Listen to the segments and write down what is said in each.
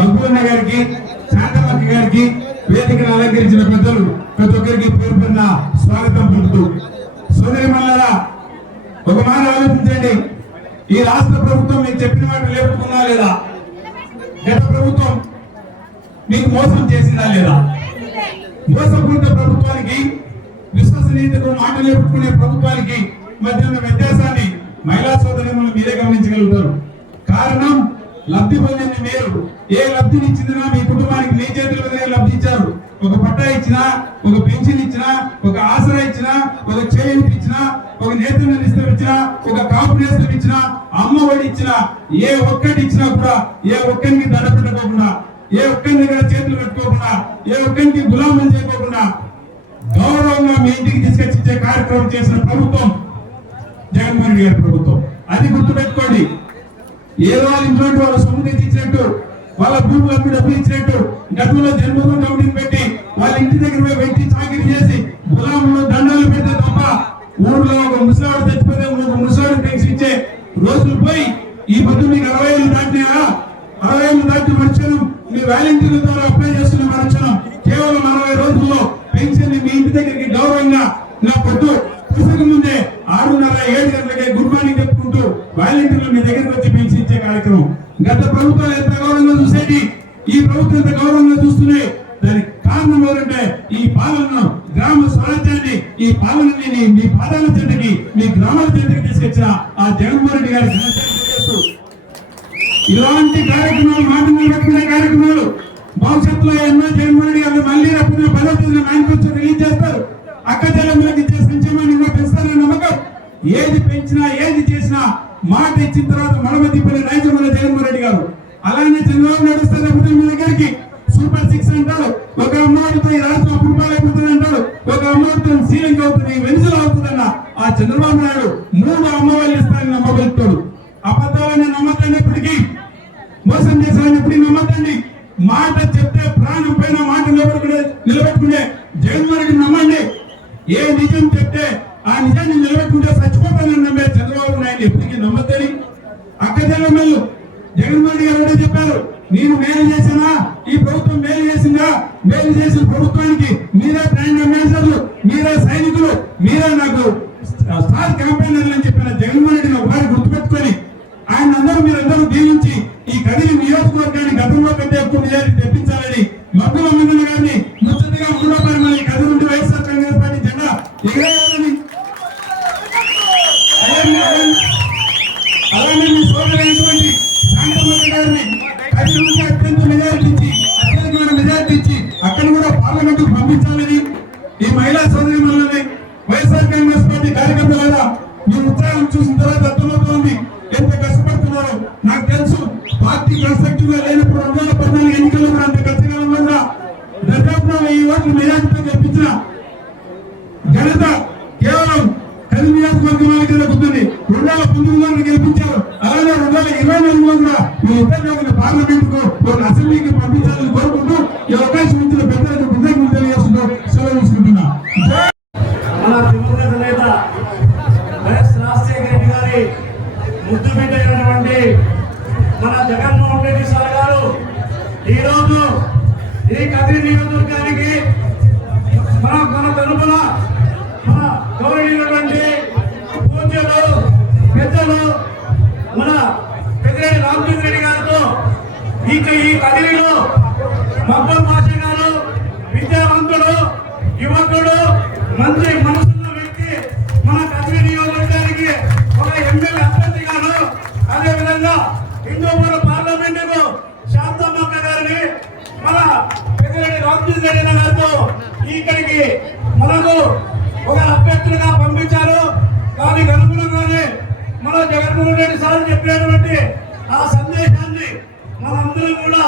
మల్లన్న గారికి శాంతమక్క గారికి వేదికను అలంకరించిన పెద్దలు ప్రతి ఒక్కరికి పేరు స్వాగతం పలుకుతూ. సోదరి మల్లారా ఒక మాట ఆలోచించండి. ఈ రాష్ట్ర ప్రభుత్వం మీకు చెప్పిన మాట లేపుకుందా లేదా? గత ప్రభుత్వం మీకు మోసం చేసిందా లేదా? మోసపూరిత ప్రభుత్వానికి విశ్వసనీయతకు మాట లేపుకునే ప్రభుత్వానికి మధ్య ఉన్న వ్యత్యాసాన్ని మహిళా సోదరులను మీరే గమనించగలుగుతారు. కారణం లబ్ధి పొందింది మీరు. ఏ లబ్ధిని ఇచ్చిందినా మీ కుటుంబానికి మీ చేతుల మీదే లబ్ధి ఇచ్చారు. ఒక పట్టా ఇచ్చినా ఒక పెన్షన్ ఇచ్చినా ఒక ఆసరా ఇచ్చినా ఒక చేయింపు ఇచ్చినా ఒక నేతృత్వ నిస్తం ఇచ్చినా ఒక కాపునేస్తం ఇచ్చినా అమ్మ ఒడి ఇచ్చినా ఏ ఒక్కటి ఇచ్చినా కూడా ఏ ఒక్కరికి దండ పెట్టకోకుండా ఏ ఒక్కరి దగ్గర చేతులు పెట్టుకోకుండా ఏ ఒక్కరికి గులామం చేయకోకుండా గౌరవంగా మీ ఇంటికి తీసుకొచ్చి కార్యక్రమం చేసిన ప్రభుత్వం జగన్మోహన్ గారి ప్రభుత్వం. అది గుర్తుపెట్టుకోండి. ఏదో వాళ్ళ ఇంట్లో వాళ్ళ సొమ్ము ఇచ్చినట్టు వాళ్ళ భూములు అమ్మి డబ్బులు ఇచ్చినట్టు గతంలో జన్మభూమి కమిటీని పెట్టి వాళ్ళ ఇంటి దగ్గర పోయి పెట్టి చాకరీ చేసి గులాములు దండాలు పెడితే తప్ప ఊర్లో ఒక ముసలాడు చచ్చిపోతే ఒక ముసలాడు పెన్షన్ ఇచ్చే రోజులు పోయి ఈ పొద్దు మీకు అరవై ఏళ్ళు దాటినాయా? అరవై ఏళ్ళు దాటి మనుషులు మీ వాలంటీర్ల ద్వారా అప్లై చేస్తున్నారు. వాలంటీర్లు మీ దగ్గరికి వచ్చి పిలిచించే కార్యక్రమం. గత ప్రభుత్వాలు ఎంత గౌరవంగా చూసేది? ఈ ప్రభుత్వం ఎంత గౌరవంగా చూస్తున్నాయి దానికి కారణం ఎవరంటే ఈ పాలనను గ్రామ స్వరాజ్యాన్ని ఈ పాలనని మీ పాదాల చెంతకి మీ గ్రామాల చెంతకి తీసుకొచ్చిన ఆ జగన్మోహన్ రెడ్డి గారి ఇలాంటి కార్యక్రమాలు మాట నిలబెట్టుకునే కార్యక్రమాలు భవిష్యత్తులో ఎన్నో జగన్మోహన్ రెడ్డి గారు మళ్ళీ రప్పిన పదో తేదీన మేనిఫెస్టో రిలీజ్ చేస్తారు. అక్క చెల్లెమ్మలకు ఇచ్చే సంక్షేమాన్ని కూడా పెంచుతారనే నమ్మకం. ఏది పెంచినా ఏది చేసినా మాట ఇచ్చిన తర్వాత మడమ తిప్పిన నైజం జగన్మోహన్ రెడ్డి గారు. అలానే చంద్రబాబు నాయుడు వస్తే రేపు మీ దగ్గరికి సూపర్ సిక్స్ అంటారు ఒక అమ్మవారితో ఈ రాష్ట్రం అప్పుడు పాలైపోతుంది అంటారు ఒక అమ్మవారితో శ్రీలంక అవుతుంది వెనుజల అవుతుందన్న ఆ చంద్రబాబు నాయుడు మూడు అమ్మవాళ్ళు ఇస్తారని నమ్మగలుగుతాడు అబద్ధాలని నమ్మకండి ఇప్పటికీ. మోసం చేశారని ఇప్పటికీ నమ్మకండి. మాట చెప్తే ప్రాణం పైన మాట నిలబెట్టుకునే నిలబెట్టుకునే జగన్మోహన్ రెడ్డి నమ్మండి. ఏ నిజం చెప్తే ఆ నిజాన్ని నిలబెట్టుకుంటే చచ్చిపోతానని నమ్మే చంద్రబాబు నాయుడు ఎప్పటికీ నమ్మద్దని అక్క చెల్లెమ్మలు జగన్మోహన్ రెడ్డి గారు కూడా చెప్పారు నేను మేలు చేసినా ఈ ప్రభుత్వం మేలు చేసిందా మేలు చేసిన ప్రభుత్వానికి మీరే బ్రాండ్ అంబాసిడర్లు మీరే సైనికులు మీరే నాకు స్టార్ క్యాంపెయినర్లు అని చెప్పిన జగన్మోహన్ రెడ్డిని ఒకసారి గుర్తుపెట్టుకొని ఆయన అందరూ మీరందరూ దీవించి ఈ కదిలి నియోజకవర్గాన్ని గతంలో కంటే ఎక్కువ మెజారిటీ తెప్పించాలని మగ్గుల మంగళ గారిని చూసిన తర్వాత అర్థమవుతోంది. ఎంత కష్టపడుతున్నారో. నాకు తెలుసు పార్టీ కన్స్ట్రక్టివ్గా లేనప్పుడు రెండు వేల పద్నాలుగు ఎన్నికల్లో అంత కష్టంగా ఉన్నదా దశాబ్దంలో ఈ ఓట్లు మెజార్టీతో గెలిపించిన ఘనత కేవలం కది నియోజకవర్గం వాళ్ళకి దక్కుతుంది రెండు వేల పంతొమ్మిదిలో గెలిపించారు. అలాగే రెండు వేల ఇరవై నాలుగులో కూడా మీ ఇద్దరు పార్లమెంట్కు అసెంబ్లీకి పంపించాలని కోరుకుంటూ ఈ అవకాశం ఇచ్చిన పెద్దలకు ముద్దు బిడ్డ మన జగన్మోహన్ రెడ్డి సార్ గారు ఈరోజు ఈ కదిరి నియోజకవర్గానికి మన మన తరపున మన గౌరవైనటువంటి పూజ్యులు పెద్దలు మన పెద్దిరెడ్డి రామచంద్ర రెడ్డి గారితో ఇక ఈ కదిరిలో మబ్బం భాష గారు విద్యావంతుడు యువకుడు మంచి మనసున్న వ్యక్తి మన కదిరి నియోజకవర్గానికి ఒక ఎమ్మెల్యే అభ్యర్థి గారు అదే విధంగా హిందూపుర పార్లమెంటుకు శాంతమ్మక్క గారిని మన పెద్దిరెడ్డి రామచంద్ర రెడ్డి గారితో స్పీకర్కి మనకు ఒక అభ్యర్థులుగా పంపించారు. దానికి అనుగుణంగానే మన జగన్మోహన్ రెడ్డి సార్ చెప్పినటువంటి ఆ సందేశాన్ని మనందరం కూడా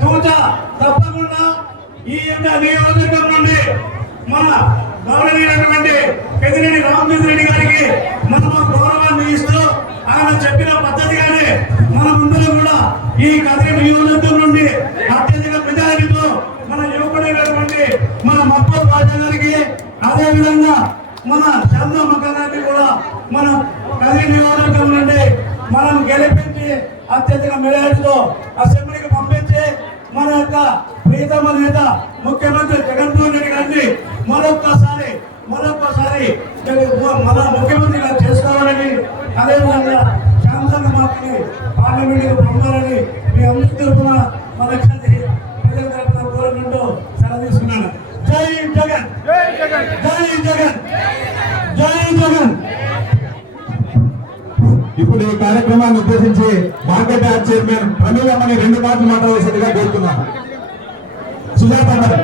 చూచ తప్పకుండా ఈ యొక్క నియోజకవర్గం నుండి మన గౌరవనీయులైనటువంటి పెదిరెడ్డి రామచంద్ర రెడ్డి గారికి మనము గౌరవాన్ని ఇస్తూ ఆయన చెప్పిన పద్ధతిగానే మనమందరం కూడా ఈ కదిరి నియోజకవర్గం నుండి అత్యధిక మెజారిటీతో అదే విధంగా మన చంద్రమ్మ గారిని కూడా మన కదిరి నియోజకవర్గం నుండి మనం గెలిపించి అత్యధిక మెజారిటీతో అసెంబ్లీకి పంపించి మన యొక్క ప్రీతమ నేత ముఖ్యమంత్రి జగన్మోహన్ రెడ్డి గారిని మరొక్కసారి మరొక్కసారి మన ముఖ్యమంత్రిగా చేసుకోవాలని అదేవిధంగా శాంతంగా మాతని పార్లమెంట్కి పంపాలని మీ అందరి తరఫున మన ప్రజల తరఫున కోరుకుంటూ సెలవు తీసుకున్నాను జై జగన్ జై జగన్. జై జగన్ ఇప్పుడు ఈ కార్యక్రమాన్ని ఉద్దేశించి మార్కెట్ యాడ్ చైర్మన్ ప్రమీలమ్మని రెండు మాటలు మాట్లాడవలసిందిగా కోరుతున్నాను. సుజాత గారు